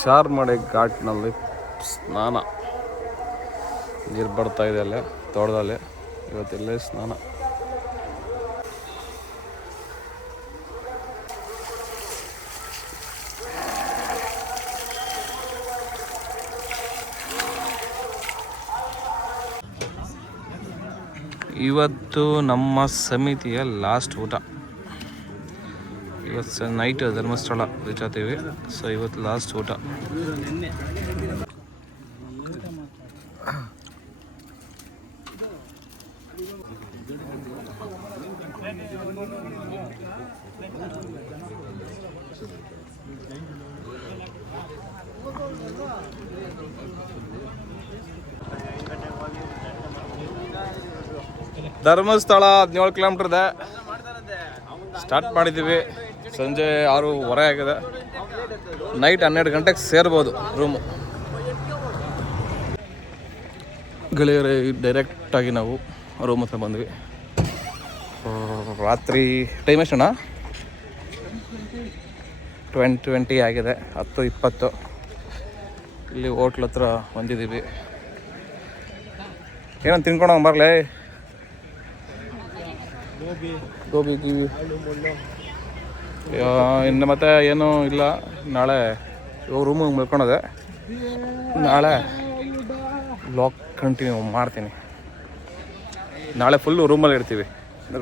ಚಾರ್ಮಾಡಿ ಘಾಟ್ನಲ್ಲಿ ಸ್ನಾನ. ನೀರು ಬರ್ತಾ ಇದೆ ಅಲ್ಲೇ ತೋಟದಲ್ಲಿ. ಇವತ್ತಿಲ್ಲೇ ಸ್ನಾನ. ಇವತ್ತು ನಮ್ಮ ಸಮಿತಿಯ ಲಾಸ್ಟ್ ಊಟ. ಇವತ್ತು ನೈಟ್ ಧರ್ಮಸ್ಥಳ ರೀಚ್ ಆಗ್ತೀವಿ. ಸೊ ಇವತ್ತು ಲಾಸ್ಟ್ ಊಟ. ಧರ್ಮಸ್ಥಳ 17 ಕಿಲೋಮೀಟರ್ ಇದೆ. ಸ್ಟಾರ್ಟ್ ಮಾಡಿದ್ದೀವಿ. ಸಂಜೆ 6:15 ಆಗಿದೆ. ನೈಟ್ 12 ಗಂಟೆಗೆ ಸೇರ್ಬೋದು ರೂಮು. ಗೆಳೆಯರೇ, ಡೈರೆಕ್ಟಾಗಿ ನಾವು ರೂಮ್ ಹತ್ರ ಬಂದ್ವಿ. ರಾತ್ರಿ ಟೈಮ್ ಎಷ್ಟಣ್ಣ? 20 ಆಗಿದೆ. 10:20. ಇಲ್ಲಿ ಹೋಟ್ಲ್ ಹತ್ರ ಬಂದಿದ್ದೀವಿ. ಏನಂತ ತಿನ್ಕೊಂಡು ಬರಲೇ? ಗೋಬಿ ಗೀಬಿ ಇನ್ನು ಮತ್ತೆ ಏನೂ ಇಲ್ಲ. ನಾಳೆ ಇವಾಗ ರೂಮಿಗೆ ಮಲ್ಕೊಳೋದೆ. ನಾಳೆ ಬ್ಲಾಗ್ ಕಂಟಿನ್ಯೂ ಮಾಡ್ತೀನಿ. ನಾಳೆ ಫುಲ್ಲು ರೂಮಲ್ಲಿ ಇರ್ತೀವಿ.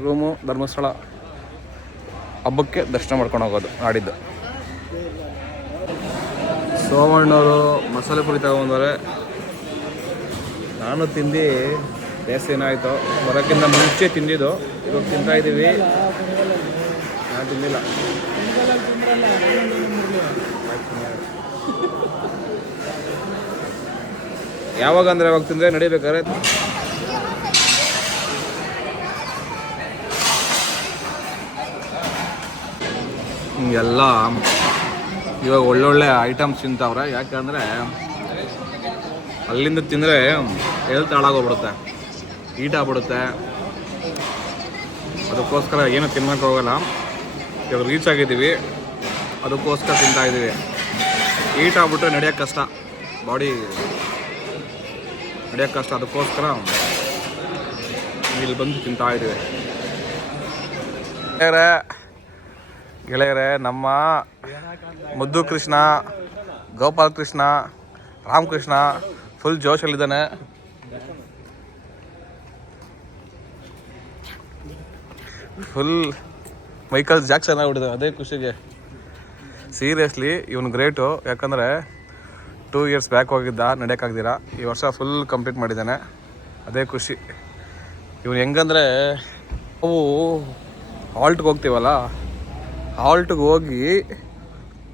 ರೂಮು ಧರ್ಮಸ್ಥಳ ಹಬ್ಬಕ್ಕೆ ದರ್ಶನ ಮಾಡ್ಕೊಂಡು ಹೋಗೋದು ನಾಡಿದ್ದು. ಸೋಮಣ್ಣವರು ಮಸಾಲೆ ಪುರಿ ತಗೊಂಡ್ರೆ ನಾನು ತಿಂದು ಜಾಸ್ತಿ ಏನಾಯಿತು. ಬರೋಕ್ಕಿಂತ ಮುಂಚೆ ತಿಂದಿದ್ದು. ಇವಾಗ ತಿಂತಾಯಿದ್ದೀವಿ. ನಾನು ತಿಂದಿಲ್ಲ. ಯಾವಾಗ ಅಂದರೆ ಯಾವಾಗ ತಿಂದರೆ ನಡಿಬೇಕಾದ್ರೆ. ಹಿಂಗೆಲ್ಲ ಇವಾಗ ಒಳ್ಳೊಳ್ಳೆ ಐಟಮ್ಸ್ ತಿಂತಾವ್ರೆ. ಯಾಕಂದರೆ ಅಲ್ಲಿಂದ ತಿಂದರೆ ಹೆಲ್ತ್ ಹಾಳಾಗೋಗ್ಬಿಡುತ್ತೆ, ಹೀಟ್ ಆಗ್ಬಿಡುತ್ತೆ. ಅದಕ್ಕೋಸ್ಕರ ಏನೂ ತಿನ್ನೋಕೆ ಹೋಗಲ್ಲ. ಇವಾಗ ರೀಚ್ ಆಗಿದ್ದೀವಿ, ಅದಕ್ಕೋಸ್ಕರ ತಿಂತಾಯಿದ್ದೀವಿ. ಹೀಟ್ ಆಗ್ಬಿಟ್ರೆ ನಡೆಯೋಕ್ಕೆ ಕಷ್ಟ, ಬಾಡಿ ನಡೆಯೋಕ್ಕೆ ಕಷ್ಟ. ಅದಕ್ಕೋಸ್ಕರ ಇಲ್ಲಿ ಬಂದು ತಿಂತಾಯಿದ್ದೀವಿ. ಗೆಳೆಯರೇ, ನಮ್ಮ ಮುದ್ದು ಕೃಷ್ಣ, ಗೋಪಾಲ್ ಕೃಷ್ಣ, ರಾಮಕೃಷ್ಣ ಫುಲ್ ಜೋಶಲ್ಲಿದ್ದಾನೆ. ಫುಲ್ ಮೈಕಲ್ ಜಾಕ್ಸನ್ ಆಗ್ಬಿಟ್ಟಿದೆ ಅದೇ ಖುಷಿಗೆ. ಸೀರಿಯಸ್ಲಿ ಇವನು ಗ್ರೇಟು. ಯಾಕಂದರೆ 2 ಇಯರ್ಸ್ ಬ್ಯಾಕ್ ಹೋಗಿದ್ದ, ನಡೆಯೋಕ್ಕಾಗ್ದಿರ. ಈ ವರ್ಷ ಫುಲ್ ಕಂಪ್ಲೀಟ್ ಮಾಡಿದ್ದಾನೆ, ಅದೇ ಖುಷಿ. ಇವನು ಹೆಂಗಂದರೆ, ನಾವು ಹಾಲ್ಟ್ಗೆ ಹೋಗ್ತೀವಲ್ಲ, ಹಾಲ್ಟ್ಗೆ ಹೋಗಿ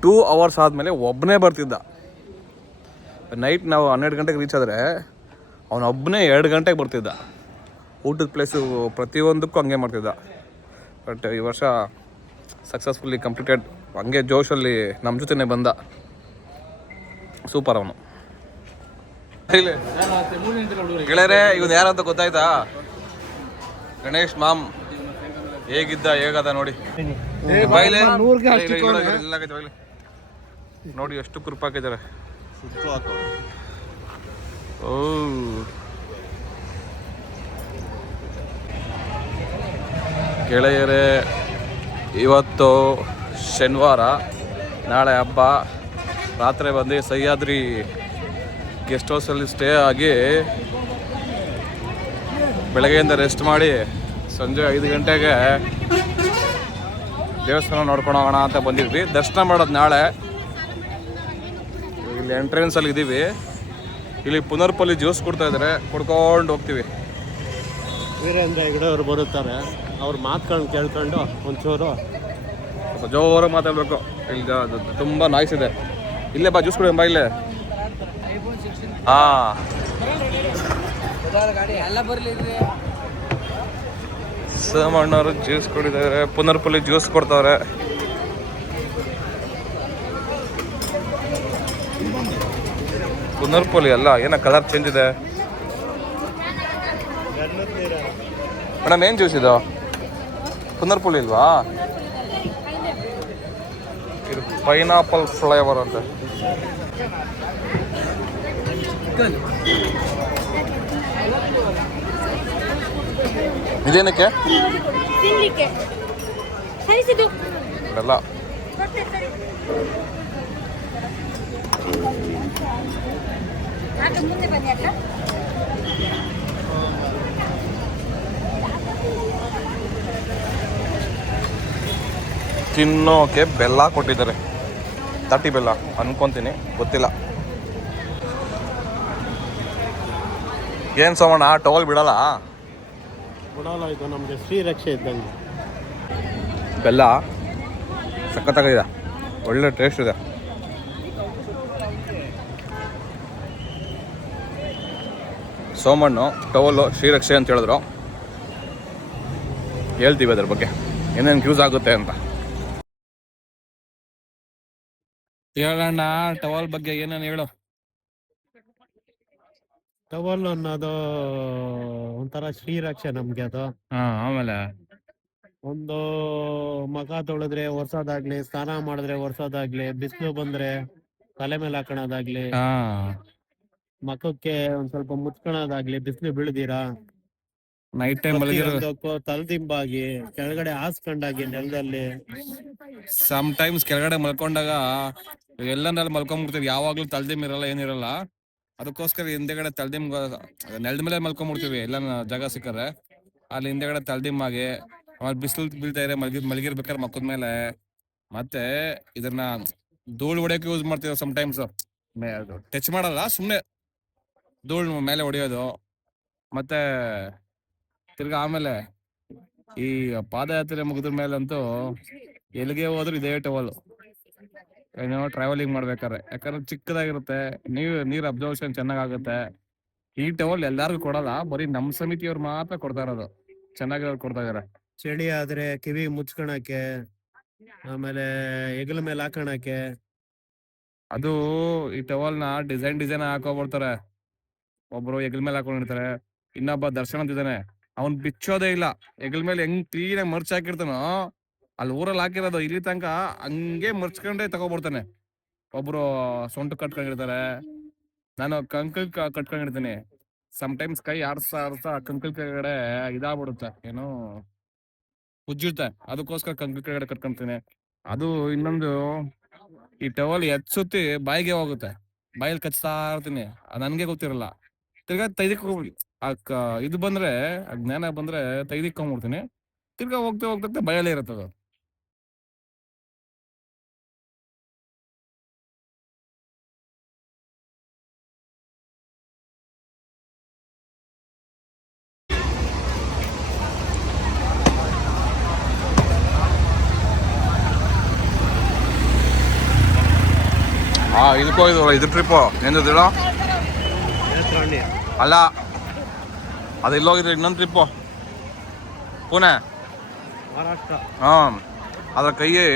2 ಅವರ್ಸ್ ಆದಮೇಲೆ ಒಬ್ಬನೇ ಬರ್ತಿದ್ದ. ನೈಟ್ ನಾವು 12 ಗಂಟೆಗೆ ರೀಚ್ ಆದರೆ ಅವನೊಬ್ಬನೇ 2 ಗಂಟೆಗೆ ಬರ್ತಿದ್ದ. ಊಟದ ಪ್ಲೇಸು ಪ್ರತಿಯೊಂದಕ್ಕೂ ಹಂಗೆ ಮಾಡ್ತಿದ್ದ. ಬಟ್ ಈ ವರ್ಷ ಸಕ್ಸಸ್ಫುಲ್ಲಿ ಕಂಪ್ಲೀಟೆಡ್. ಹಂಗೆ ಜೋಶಲ್ಲಿ ನಮ್ಮ ಜೊತೆನೇ ಬಂದ. ಸೂಪರ್ ಅವನು. ಗೆಳೆಯರೇ, ಇವನು ಯಾರಂತ ಗೊತ್ತಾಯ್ತಾ? ಗಣೇಶ್ ಮಾಮ್. ಹೇಗದ ನೋಡಿ. ನೋಡಿ ಎಷ್ಟು ಕುರುಪ್ ಹಾಕಿದ್ದಾರೆ. ಓ, ಗೆಳೆಯರೇ, ಇವತ್ತು ಶನಿವಾರ, ನಾಳೆ ಹಬ್ಬ. ರಾತ್ರಿ ಬಂದು ಸಹ್ಯಾದ್ರಿ ಗೆಸ್ಟ್ ಹೌಸಲ್ಲಿ ಸ್ಟೇ ಆಗಿ ಬೆಳಗ್ಗೆಯಿಂದ ರೆಸ್ಟ್ ಮಾಡಿ ಸಂಜೆ 5 ಗಂಟೆಗೆ ದೇವಸ್ಥಾನ ನೋಡ್ಕೊಂಡು ಹೋಗೋಣ ಅಂತ ಬಂದಿದ್ವಿ. ದರ್ಶನ ಮಾಡೋದು ನಾಳೆ. ಇಲ್ಲಿ ಎಂಟ್ರೆನ್ಸಲ್ಲಿ ಇದ್ದೀವಿ. ಇಲ್ಲಿ ಪುನರ್ಪಲ್ಲಿ ಜ್ಯೂಸ್ ಕೊಡ್ತಾ ಇದ್ದಾರೆ, ಕುಡ್ಕೊಂಡು ಹೋಗ್ತೀವಿ. ವೀರೇಂದ್ರ ಹೆಗ್ಡೆ ಅವರು ಬರುತ್ತಾರೆ. ಅವ್ರ ಮಾತುಗಳನ್ನ ಕೇಳ್ಕೊಂಡು ಒಂಚೂರು ಸ್ವಲ್ಪ ಜೋರಾಗಿ ಮಾತಾಡಬೇಕು. ಇಲ್ಲಿ ತುಂಬ ನಾಯ್ಸ್ ಇದೆ. ಇಲ್ಲೇ ಬಾ, ಜ್ಯೂಸ್ ಕುಡಿಯೋಣ ಬಾ ಇಲ್ಲೇ. ಹಾಂ, ಸೋಮಣ್ಣವರು ಜ್ಯೂಸ್ ಕುಡಿದಾರೆ. ಪುನರ್ಪಲ್ಲಿ ಜ್ಯೂಸ್ ಕೊಡ್ತಾವ್ರೆ. ಪುನರ್ಪಲ್ಲಿ ಅಲ್ಲ, ಏನೋ ಕಲರ್ ಚೇಂಜ್ ಇದೆ. ಮೇಡಮ್, ಏನು ಜ್ಯೂಸ್ ಇದು? ಪುನರ್ಪಲ್ಲಿ ಇಲ್ವಾ? ಇದು ಪೈನಾಪಲ್ ಫ್ಲೇವರ್ ಅಂತ. ಇದೇನಕ್ಕೆ ತಿನ್ಲಿಕ್ಕೆ ಸರಿಸಿದು ಬೆಲ್ಲ. ಮುಂದೆ ಬನ್ನಿ ಅಕ್ಕ. ತಿನ್ನೋಕೆ ಬೆಲ್ಲ ಕೊಟ್ಟಿದ್ದಾರೆ, ತಟ್ಟಿ ಬೆಲ್ಲ ಅನ್ಕೊಂತೀನಿ, ಗೊತ್ತಿಲ್ಲ. ಏನು ಸೋಮಣ್ಣ ಟವಲ್ ಬಿಡಲ್ಲ? ಬಿಡೋಲ್ಲ, ಇದು ನಮಗೆ ಶ್ರೀರಕ್ಷೆ ಇದ್ದಂಗೆ. ಬೆಲ್ಲ ಸಖತ್ತಾಗಿದೆ, ಒಳ್ಳೆ ಟೇಸ್ಟ್ ಇದೆ. ಸೋಮಣ್ಣು ಟವಲ್ಲು ಶ್ರೀರಕ್ಷೆ ಅಂತ ಹೇಳಿದ್ರು. ಹೇಳ್ತೀವಿ ಅದ್ರ ಬಗ್ಗೆ ಏನೇನು ಯೂಸ್ ಆಗುತ್ತೆ ಅಂತ. ಹೇಳಣ್ಣ ಟವಲ್ ಬಗ್ಗೆ ಏನೇನು ಹೇಳು. ಟವಲ್ ಅನ್ನೋದು ಒಂಥರ ಶ್ರೀರಕ್ಷೆ ನಮ್ಗೆ. ಅದು ಆಮೇಲೆ ಒಂದು ಮಗ ತೊಳೆದ್ರೆ ಒರ್ಸೋದಾಗ್ಲಿ, ಸ್ನಾನ ಮಾಡಿದ್ರೆ ಒರ್ಸೋದಾಗ್ಲಿ, ಬಿಸಿಲು ಬಂದ್ರೆ ತಲೆ ಮೇಲೆ ಹಾಕೋಣದಾಗ್ಲಿ, ಮಖಕ್ಕೆ ಒಂದ್ ಸ್ವಲ್ಪ ಮುಚ್ಕೊಳೋದಾಗ್ಲಿ, ಬಿಸಿಲು ಬೀಳ್ದಿರಾ ನೈಟ್ ಟೈಮ್ ತಲೆದಿಂಬಾಗಿ ಕೆಳಗಡೆ ಹಾಸ್ಕೊಂಡಾಗಿ ನೆಲದಲ್ಲಿ. ಸಮ್ ಟೈಮ್ಸ್ ಕೆಳಗಡೆ ಮಲ್ಕೊಂಡಾಗ ಎಲ್ಲಂದ್ರಲ್ಲಿ ಮಲ್ಕೊಂಡ್ಬಿಡ್ತೀವಿ, ಯಾವಾಗ್ಲೂ ತಲ್ದಿಮ್ ಇರಲ್ಲ, ಏನಿರಲ್ಲ. ಅದಕ್ಕೋಸ್ಕರ ಹಿಂದೆಗಡೆ ತಲ್ದಿಮ್ ನೆಲದ ಮೇಲೆ ಮಲ್ಕೊಂಡ್ಬಿಡ್ತೀವಿ, ಎಲ್ಲ ಜಾಗ ಸಿಕ್ಕರೆ ಅಲ್ಲಿ ಹಿಂದೆಗಡೆ ತಲ್ದಿಮ್ಮಾಗಿ. ಆಮೇಲೆ ಬಿಸಿಲು ಬೀಳ್ತಾ ಇದ್ರೆ ಮಲಗಿರ್ಬೇಕಾದ್ರೆ ಮಕ್ಕದ ಮೇಲೆ. ಮತ್ತೆ ಇದನ್ನ ಧೂಳು ಹೊಡಿಯೋಕೆ ಯೂಸ್ ಮಾಡ್ತೀವಿ ಸಮ್ ಟೈಮ್ಸ್. ಟಚ್ ಮಾಡಲ್ಲ, ಸುಮ್ಮನೆ ಧೂಳು ಮೇಲೆ ಹೊಡಿಯೋದು. ಮತ್ತೆ ತಿರ್ಗಾ ಆಮೇಲೆ ಈ ಪಾದಯಾತ್ರೆ ಮುಗಿದ್ರ ಮೇಲಂತೂ ಎಲ್ಲಿಗೆ ಹೋದ್ರು ಇದೇ ಟವಲ್, ಏನೋ ಟ್ರಾವೆಲಿಂಗ್ ಮಾಡ್ಬೇಕಾದ್ರೆ. ಯಾಕಂದ್ರೆ ಚಿಕ್ಕದಾಗಿರುತ್ತೆ, ನೀರ್ ಅಬ್ಸರ್ವೇಷನ್ ಚೆನ್ನಾಗಾಗುತ್ತೆ. ಈ ಟವಲ್ ಎಲ್ಲಾರ್ಗು ಕೊಡಲ್ಲ, ಬರೀ ನಮ್ ಸಮಿತಿಯವ್ರು ಮಾತ್ರ ಕೊಡ್ತಾ ಇರೋದು, ಚೆನ್ನಾಗಿರೋರು ಕೊಡ್ತಾ ಇದಾರೆ. ಚಳಿ ಆದ್ರೆ ಕಿವಿ ಮುಚ್ಕೊಳಕ್ಕೆ, ಆಮೇಲೆ ಹೆಗಲ ಮೇಲೆ ಹಾಕೋಣಕ್ಕೆ. ಅದು ಈ ಟವಲ್ನ ಡಿಸೈನ್ ಹಾಕೋಬಿಡ್ತಾರೆ. ಒಬ್ರು ಹೆಗಲ ಮೇಲೆ ಹಾಕೊಂಡಿರ್ತಾರೆ, ಇನ್ನೊಬ್ಬ ದರ್ಶನ ಅಂತಿದ್ದಾನೆ, ಅವ್ನ್ ಬಿಚ್ಚೋದೇ ಇಲ್ಲ. ಹೆಗಲ ಮೇಲೆ ಹೆಂಗ್ ಕ್ಲೀನಾಗಿ ಮರ್ಚ್ ಹಾಕಿರ್ತಾನೋ, ಅಲ್ಲಿ ಊರಲ್ಲಿ ಹಾಕಿರೋದು ಇಲ್ಲಿ ತನಕ ಹಂಗೆ ಮರ್ಚ್ಕೊಂಡೇ ತಗೋಬಿಡ್ತಾನೆ. ಒಬ್ರು ಸೊಂಟು ಕಟ್ಕೊಂಡಿರ್ತಾರೆ, ನಾನು ಕಂಕಲ್ ಕಟ್ಕೊಂಡಿರ್ತೀನಿ. ಸಮ್ ಟೈಮ್ಸ್ ಕೈ ಆಡ್ಸ ಕಂಕಲ್ ಕೆಳಗಡೆ ಇದಾಗ್ಬಿಡುತ್ತೆ, ಏನು ಉಜ್ಜುತ್ತೆ. ಅದಕ್ಕೋಸ್ಕರ ಕಂಕಲ್ ಕೆಳಗಡೆ ಕಟ್ಕೊಂತೀನಿ. ಅದು ಇನ್ನೊಂದು, ಈ ಟವಲ್ ಎತ್ಸುತ್ತಿ ಬಾಯಿಗೆ ಹೋಗುತ್ತೆ, ಬಾಯಲ್ಲಿ ಕಚ್ತಾ ಇರ್ತೀನಿ, ನನ್ಗೆ ಗೊತ್ತಿರಲ್ಲ. ತಿರ್ಗಾ ತೈದಿಕ್ ಇದು ಬಂದ್ರೆ, ಜ್ಞಾನ ಬಂದ್ರೆ ತೈದಿಕ್ಕೊಂಡ್ಬಿಡ್ತೀನಿ. ತಿರ್ಗಾ ಹೋಗ್ತಾ ಬಯಲೇ ಇರುತ್ತದು. ಇದಕ್ಕೋ ಇದು ಟ್ರಿಪ್ಪು ಏನಿದ್ದೀರೋ ಅಲ್ಲ, ಅದು ಇಲ್ಲೋಗಿದ್ರೆ ಇನ್ನೊಂದು ಟ್ರಿಪ್ಪು ಪುಣೆ, ಮಹಾರಾಷ್ಟ್ರ. ಅದ್ರ ಕೈಯೇ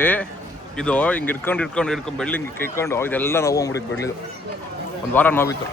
ಇದು ಹಿಂಗೆ ಇಟ್ಕೊಂಡು ಬೆಳ್ಳಿ ಹಿಂಗೆ ಕೈಕೊಂಡು ಇದೆಲ್ಲ ನೋವು ಹೋಗ್ಬಿಟ್ಟಿತ್ತು. ಬೆಳ್ಳಿದು ಒಂದು ವಾರ ನೋವಿತ್ತು.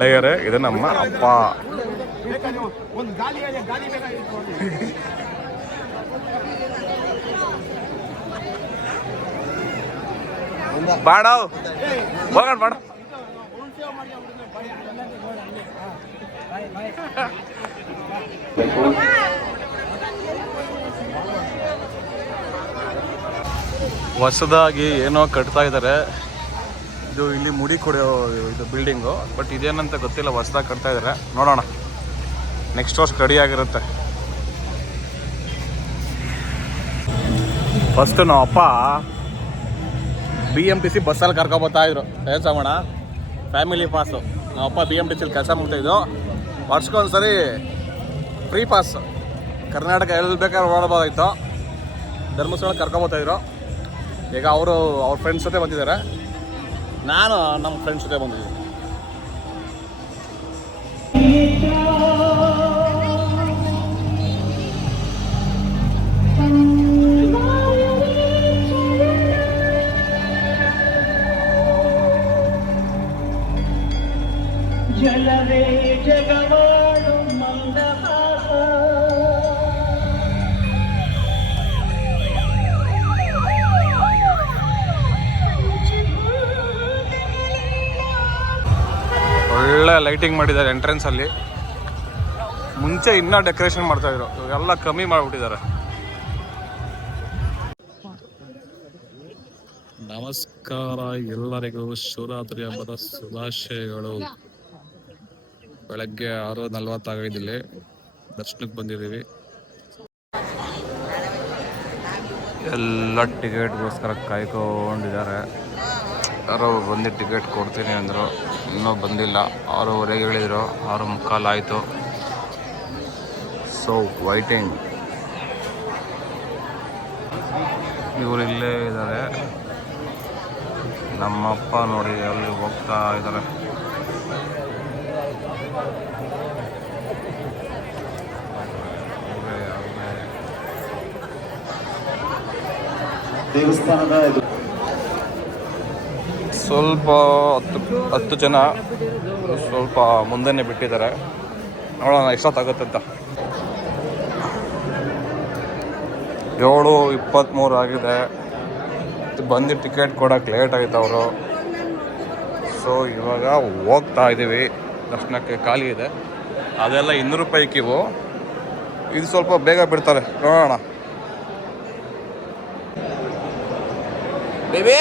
ಟೈಗರ್ ಇದು ನಮ್ಮ ಅಪ್ಪ. ಬಾಡ ಹೋಗೋಣ ಬಾಡ. ಹೊಸದಾಗಿ ಏನೋ ಕಟ್ತಾ ಇದ್ದಾರೆ. ಇದು ಇಲ್ಲಿ ಮುಡಿ ಕೊಡೋ ಇದು ಬಿಲ್ಡಿಂಗು, ಬಟ್ ಇದೇನಂತ ಗೊತ್ತಿಲ್ಲ. ಹೊಸದಾಗಿ ಕಟ್ತಾ ಇದ್ದಾರೆ, ನೋಡೋಣ ನೆಕ್ಸ್ಟ್ ವರ್ಷ ರೆಡಿ ಆಗಿರುತ್ತೆ. ಫಸ್ಟು ನಮ್ಮ ಅಪ್ಪ BMTC ಬಸ್ಸಲ್ಲಿ ಕರ್ಕೊಬೋತಾ ಇದ್ರು ಕೆಲಸ ಮಾಡ, ಫ್ಯಾಮಿಲಿ ಪಾಸು. ನಮ್ಮಪ್ಪ BMTCಲಿ ಕೆಲಸ ಮಾಡ್ತಾಯಿದ್ದು. ವರ್ಷಕ್ಕೊಂದ್ಸರಿ ಫ್ರೀ ಪಾಸ್ ಕರ್ನಾಟಕ ಎಲ್ಲಿ ಬೇಕಾದ್ರೆ ಓಡಬಹುದಾಯ್ತು. ಧರ್ಮಸ್ಥಳ ಕರ್ಕೊಬೋತಾಯಿದ್ರು. ಈಗ ಅವರು ಅವ್ರ ಫ್ರೆಂಡ್ಸ್ ಜೊತೆ ಬಂದಿದ್ದಾರೆ, ನಾನು ನಮ್ಮ ಫ್ರೆಂಡ್ಸ್ ಜೊತೆ ಬಂದಿದ್ದೀನಿ. ಜಲವೇ ಜಗವಾಳು ಮಂದಹಾಸ, ಒಳ್ಳೆ ಲೈಟಿಂಗ್ ಮಾಡಿದ್ದಾರೆ ಎಂಟ್ರೆನ್ಸ್ ಅಲ್ಲಿ. ಮುಂಚೆ ಇನ್ನೂ ಡೆಕೋರೇಷನ್ ಮಾಡ್ತಾಯಿದ್ರು, ಎಲ್ಲ ಕಮ್ಮಿ ಮಾಡಿಬಿಟ್ಟಿದ್ದಾರೆ. ನಮಸ್ಕಾರ ಎಲ್ಲರಿಗೂ, ಶಿವರಾತ್ರಿ ಹಬ್ಬದ ಶುಭಾಶಯಗಳು. ಬೆಳಗ್ಗೆ 6:45 ಇಲ್ಲಿ ದರ್ಶನಕ್ಕೆ ಬಂದಿದ್ದೀವಿ. ಎಲ್ಲ ಟಿಕೆಟ್ಗೋಸ್ಕರ ಕಾಯ್ಕೊಂಡಿದ್ದಾರೆ. ಯಾರೋ ಬಂದು ಟಿಕೆಟ್ ಕೊಡ್ತೀನಿ ಅಂದರು, ಇನ್ನೂ ಬಂದಿಲ್ಲ. 6:15 ಹೇಳಿದರು, 6:45 ಆಯಿತು. So waiting. ಇವರು ಇಲ್ಲೇ ಇದ್ದಾರೆ. ನಮ್ಮಪ್ಪ ನೋಡಿ ಅಲ್ಲಿ ಹೋಗ್ತಾ ಇದ್ದಾರೆ. ದೇವಸ್ಥಾನದ ಸ್ವಲ್ಪ 10 ಜನ ಸ್ವಲ್ಪ ಮುಂದೆನೇ ಬಿಟ್ಟಿದ್ದಾರೆ. ನೋಡೋಣ ಎಷ್ಟೊತ್ತಾಗುತ್ತಂತ. 7:23 ಆಗಿದೆ. ಬಂದು ಟಿಕೆಟ್ ಕೊಡೋಕೆ ಲೇಟ್ ಆಯಿತು ಅವರು. ಸೊ ಇವಾಗ ಹೋಗ್ತಾ ಇದ್ದೀವಿ. ದರ್ಶನಕ್ಕೆ ಖಾಲಿ ಇದೆ. ಅದೆಲ್ಲ 200 ರೂಪಾಯಿ ಕ್ಯೂ. ಇದು ಸ್ವಲ್ಪ ಬೇಗ ಬಿಡ್ತಾರೆ, ನೋಡೋಣ. ಬೇಬಿ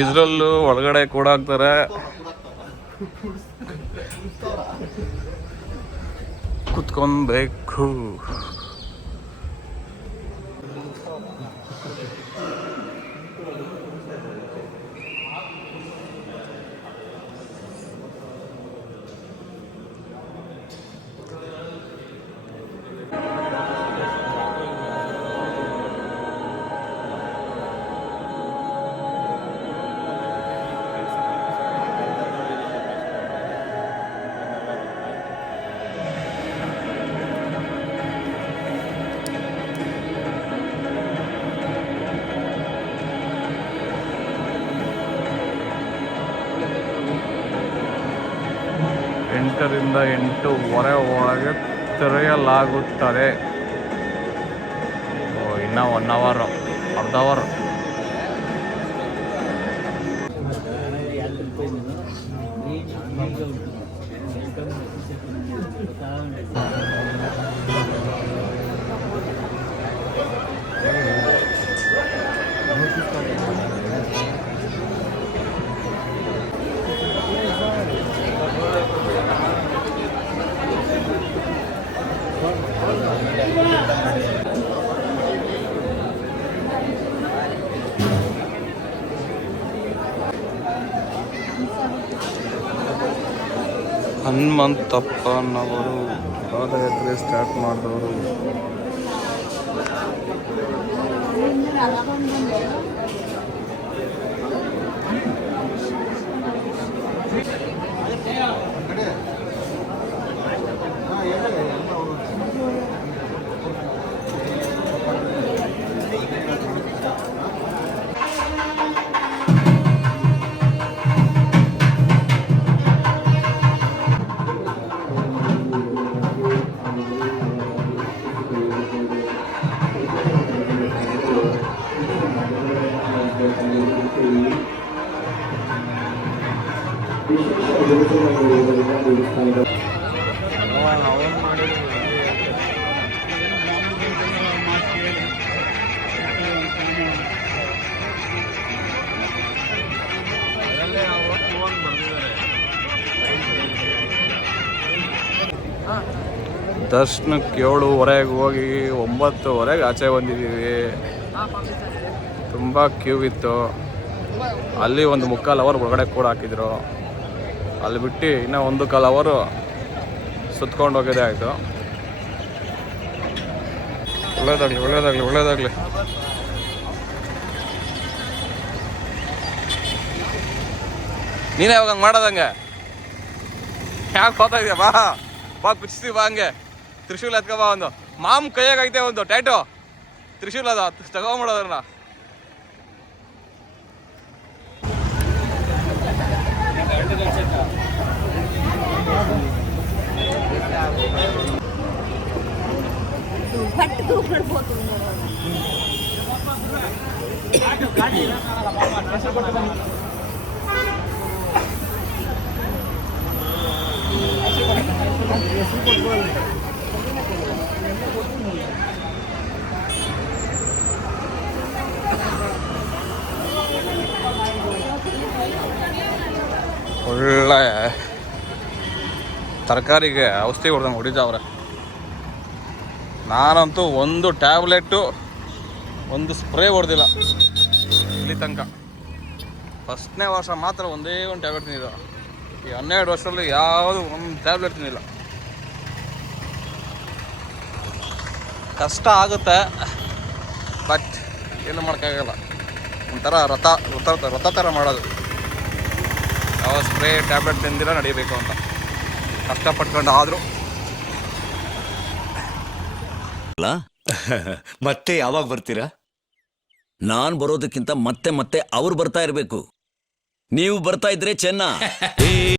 ಇದರಲ್ಲೂ ಒಳಗಡೆ ಕೂಡ ಹಾಕ್ತಾರೆ. ಕುತ್ಕೊಬೇಕು. ರಿಂದ 8:15 ಒಳಗೆ ತೆರೆಯಲಾಗುತ್ತದೆ. ಇನ್ನೂ 1 ಅವರ್, ಅರ್ಧ ಅವರ್. ಹನುಮಂತಪ್ಪನವರು ಪಾದಯಾತ್ರೆ ಸ್ಟಾರ್ಟ್ ಮಾಡಿದವರು. ದರ್ಶನಕ್ಕೆ 7:30 ಹೋಗಿ 9:30 ಆಚೆ ಬಂದಿದ್ದೀವಿ. ತುಂಬ ಕ್ಯೂ ಇತ್ತು. ಅಲ್ಲಿ ಒಂದು 3/4 ಅವರ್ ಒಳಗಡೆ ಕೂಡ ಹಾಕಿದ್ರು. ಅಲ್ಲಿ ಬಿಟ್ಟು ಇನ್ನೂ 1/4 ಅವರು ಸುತ್ಕೊಂಡು ಹೋಗೋದೇ ಆಯಿತು. ಒಳ್ಳೇದಾಗಲಿ ಒಳ್ಳೇದಾಗಲಿ ಒಳ್ಳೇದಾಗಲಿ. ನೀನೇ ಯಾವಾಗ ಹಂಗೆ ಮಾಡೋದಂಗೆ ಯಾಕೆ ಹೋಗ್ತಾ ಇದೆಯಾ? ಬಾ ಕುಚ್ತೀವಿ ಬಾ ಹಂಗೆ. ತ್ರಿಶೂಲ ಎತ್ಕೊ ಬಾ. ಒಂದು ಮಾಮ್ ಕೈಯಾಗೈತೆ ಒಂದು ಟ್ಯಾಟೋ ತ್ರಿಶೂಲ ಅದ ತಗೊಂಬಿಡೋದನ್ನ. ಒಳ್ಳೆ ತರಕಾರಿಗೆ ಔಷಧಿ ಹೊಡೆದಂಗೆ ಹೊಡಿತಾವ್ರೆ. ನಾನಂತೂ ಒಂದು ಟ್ಯಾಬ್ಲೆಟ್ಟು ಒಂದು ಸ್ಪ್ರೇ ಹೊಡೆದಿಲ್ಲ ಇಲ್ಲಿ ತನಕ. ಫಸ್ಟ್ನೇ ವರ್ಷ ಮಾತ್ರ ಒಂದೇ ಒಂದು ಟ್ಯಾಬ್ಲೆಟ್ ತಿಂದಿದ್ದು. ಈ 12 ವರ್ಷದಲ್ಲಿ ಯಾವುದು ಒಂದು ಟ್ಯಾಬ್ಲೆಟ್ ತಿಂದಿಲ್ಲ. ಕಷ್ಟ ಆಗುತ್ತೆ, ಬಟ್ ಏನು ಮಾಡೋಕ್ಕಾಗಲ್ಲ. ಒಂಥರ ರಥ ಥರ ಮಾಡೋದು. ಯಾವ ಸ್ಪ್ರೇ ಟ್ಯಾಬ್ಲೆಟ್ ತಿಂದಿಲ್ಲ ನಡಿಬೇಕು ಅಂತ ಕಷ್ಟಪಟ್ಕೊಂಡು ಆದರೂ. ಮತ್ತೆ ಯಾವಾಗ ಬರ್ತೀರಾ? ನಾನ್ ಬರೋದಕ್ಕಿಂತ ಮತ್ತೆ ಅವ್ರು ಬರ್ತಾ ಇರ್ಬೇಕು. ನೀವು ಬರ್ತಾ ಇದ್ರೆ ಚೆನ್ನ.